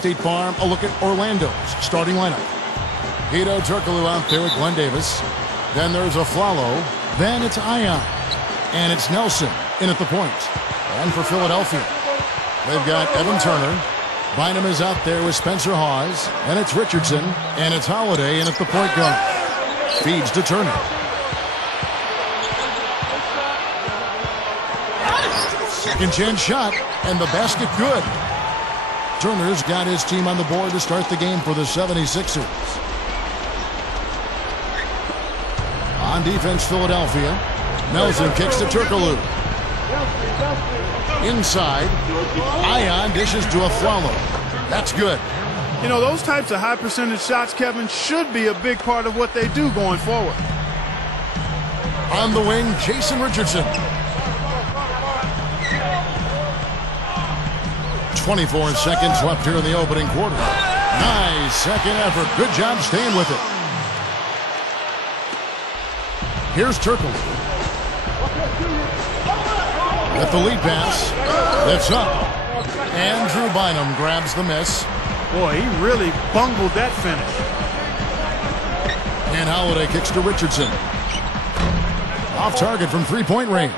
State Farm, a look at Orlando's starting lineup. Hito Turkoglu out there with Glenn Davis. Then there's Aflalo. Then it's Ion. And it's Nelson in at the point. And for Philadelphia, they've got Evan Turner. Bynum is out there with Spencer Hawes. And it's Richardson. And it's Holiday in at the point guard. Feeds to Turner. Second chance shot. And the basket good. Turner's got his team on the board to start the game for the 76ers. On defense, Philadelphia. Nelson kicks to Turkoglu. Inside. Ion dishes to Aflalo. That's good. You know, those types of high percentage shots, Kevin, should be a big part of what they do going forward. On the wing, Jason Richardson. 24 seconds left here in the opening quarter. Nice second effort. Good job staying with it. Here's Turkoglu. With the lead pass. Lifts up. Andrew Bynum grabs the miss. Boy, he really bungled that finish. And Holiday kicks to Richardson. Off target from three-point range.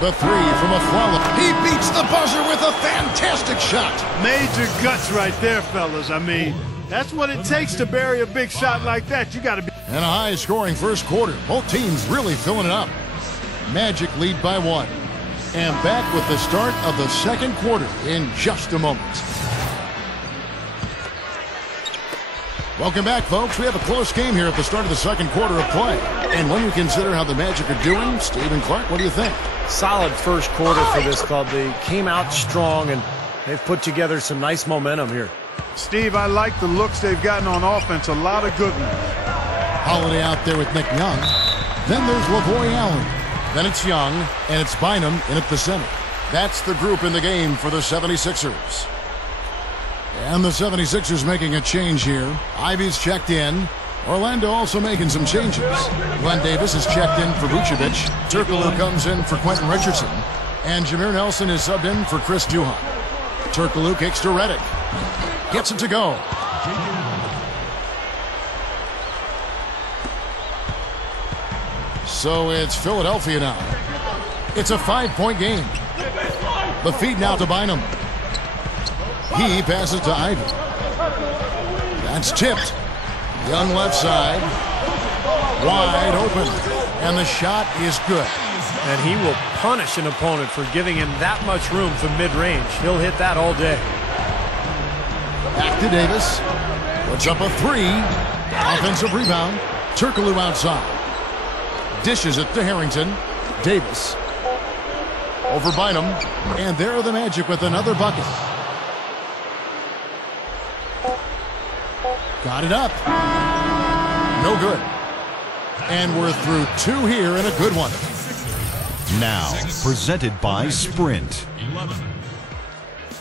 The three from Aflalo. He beats the buzzer with a fantastic shot. Major guts right there, fellas. I mean, that's what it takes to bury a big shot like that. You got to be. And a high-scoring first quarter. Both teams really filling it up. Magic lead by 1. And back with the start of the second quarter in just a moment. Welcome back, folks. We have a close game here at the start of the second quarter of play. And when you consider how the Magic are doing, Steve and Clark, what do you think? Solid first quarter for this club. They came out strong, and they've put together some nice momentum here. Steve, I like the looks they've gotten on offense. A lot of good ones. Holiday out there with Nick Young. Then there's Lavoy Allen. Then it's Young, and it's Bynum in at the center. That's the group in the game for the 76ers. And the 76ers making a change here. Ivy's checked in. Orlando also making some changes. Glenn Davis is checked in for Vucevic. Turkoglu comes in for Quentin Richardson. And Jameer Nelson is subbed in for Chris Duhon. Turkoglu kicks to Redick. Gets it to go. So it's Philadelphia now. It's a 5-point game. The feed now to Bynum. He passes to Ivy. That's tipped. Young left side. Wide open. And the shot is good. And he will punish an opponent for giving him that much room from mid-range. He'll hit that all day. Back to Davis. Puts up a three. Offensive rebound. Turkoglu outside. Dishes it to Harrington. Davis. Over Bynum. And there are the Magic with another bucket. Got it up. No good. And we're through two here and a good one. Now, presented by Sprint.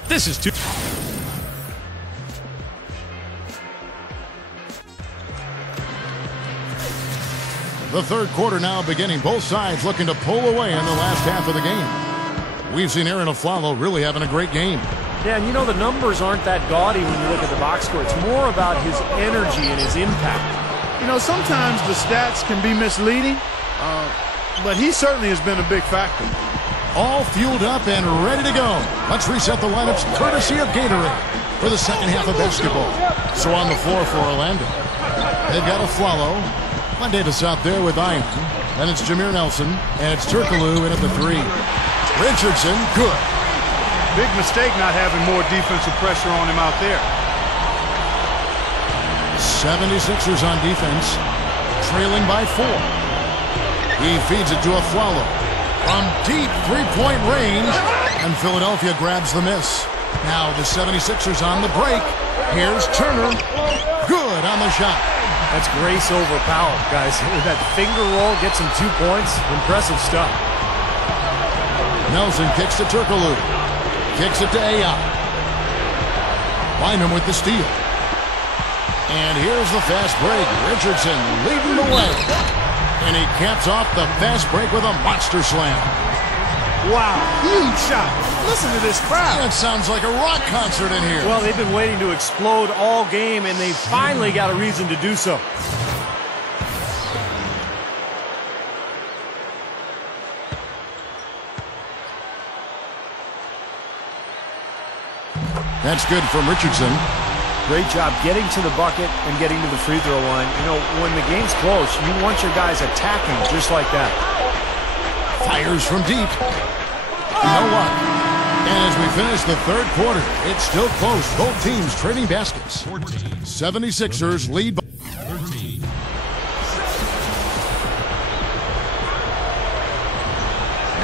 This is two. The third quarter now beginning. Both sides looking to pull away in the last half of the game. We've seen Aaron Aflalo really having a great game. Yeah, and you know the numbers aren't that gaudy when you look at the box score. It's more about his energy and his impact. You know, sometimes the stats can be misleading, but he certainly has been a big factor. All fueled up and ready to go. Let's reset the lineups courtesy of Gatorade for the second half of basketball. So on the floor for Orlando, they've got Aflalo. Glenn Davis out there with Ion. Then it's Jameer Nelson, and it's Turkoglu in at the three. Richardson, good. Big mistake not having more defensive pressure on him out there. 76ers on defense, trailing by 4. He feeds it to Aflalo from deep three-point range, and Philadelphia grabs the miss. Now the 76ers on the break. Here's Turner. Good on the shot. That's grace over power, guys. With that finger roll, gets him 2 points. Impressive stuff. Nelson kicks to Turkoglu. Kicks it to Ayon. Bynum with the steal. And here's the fast break. Richardson leading the way. And he caps off the fast break with a monster slam. Wow, huge shot. Listen to this crowd. It sounds like a rock concert in here. Well, they've been waiting to explode all game, and they finally got a reason to do so. That's good from Richardson. Great job getting to the bucket and getting to the free throw line. You know, when the game's close, you want your guys attacking just like that. Fires from deep. No luck. And as we finish the third quarter, it's still close. Both teams trading baskets. 76ers lead by 13.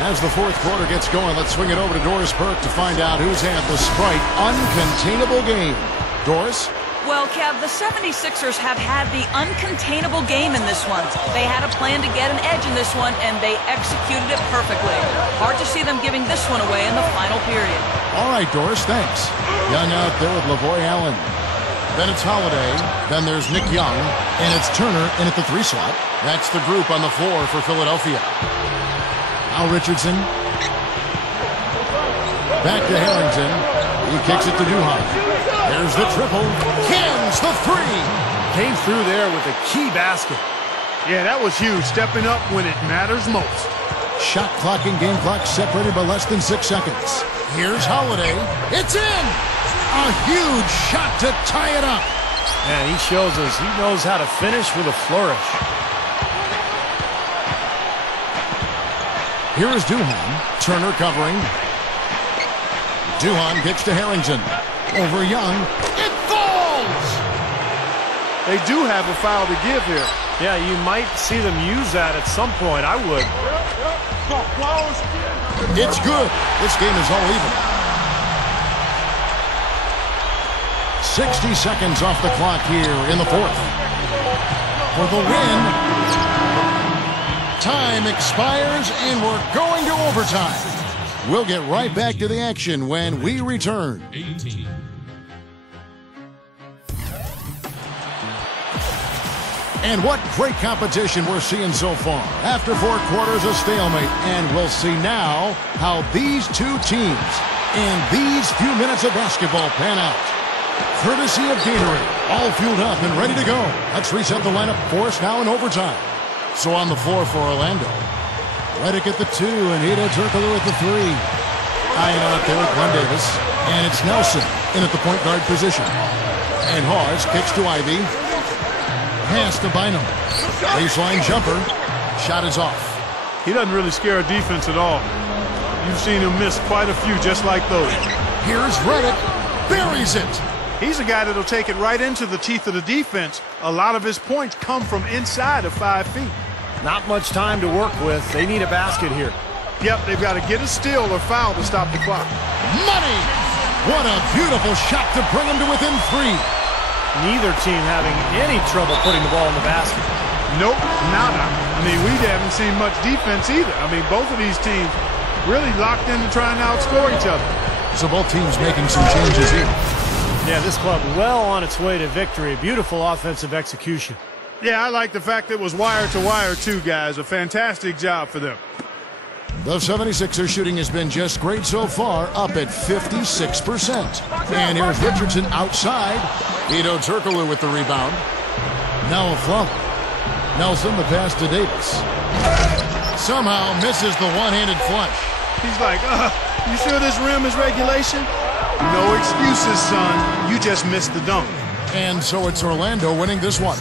As the fourth quarter gets going, let's swing it over to Doris Burke to find out who's had the Sprite uncontainable game. Doris? Well, Kev, the 76ers have had the uncontainable game in this one. They had a plan to get an edge in this one, and they executed it perfectly. Hard to see them giving this one away in the final period. All right, Doris, thanks. Young out there with Lavoy Allen. Then it's Holiday. Then there's Nick Young. And it's Turner in at the 3 slot. That's the group on the floor for Philadelphia. Now Richardson. Back to Harrington. He kicks it to Duhan. There's the triple. Cans the 3. Came through there with a key basket. Yeah, that was huge. Stepping up when it matters most. Shot clock and game clock separated by less than 6 seconds. Here's Holiday. It's in! A huge shot to tie it up. And he shows us he knows how to finish with a flourish. Here is Duhan. Turner covering. Duhan kicks to Harrington. Over Young. It falls! They do have a foul to give here. Yeah, you might see them use that at some point. I would. It's good. This game is all even. 60 seconds off the clock here in the fourth. For the win. Time expires, and we're going to overtime. We'll get right back to the action when we return. 18. And what great competition we're seeing so far. After 4 quarters, a stalemate. And we'll see now how these two teams in these few minutes of basketball pan out. Courtesy of Gatorade, all fueled up and ready to go. Let's reset the lineup for us now in overtime. So on the floor for Orlando, Redick at the 2 and Hedo Turkoglu at the 3. Eyeing out there with Glenn Davis. And it's Nelson in at the point guard position. And Hawes kicks to Ivy. Pass to Bynum. Baseline jumper. Shot is off. He doesn't really scare a defense at all. You've seen him miss quite a few just like those. Here's Redick. Buries it. He's a guy that'll take it right into the teeth of the defense. A lot of his points come from inside of 5 feet. Not much time to work with. They need a basket here. Yep, they've got to get a steal or foul to stop the clock. Money! What a beautiful shot to bring him to within 3. Neither team having any trouble putting the ball in the basket. Nope, nada. I mean, we haven't seen much defense either. I mean, both of these teams really locked into trying to outscore each other. So both teams making some changes here. Yeah, this club well on its way to victory. Beautiful offensive execution. Yeah, I like the fact that it was wire to wire too, guys. A fantastic job for them. The 76ers shooting has been just great so far, up at 56%. And here's Richardson outside. Hedo Turkoglu with the rebound. Now a flump. Nelson the pass to Davis. Somehow misses the one-handed flush. He's like, you sure this rim is regulation? No excuses, son. You just missed the dunk. And so it's Orlando winning this one.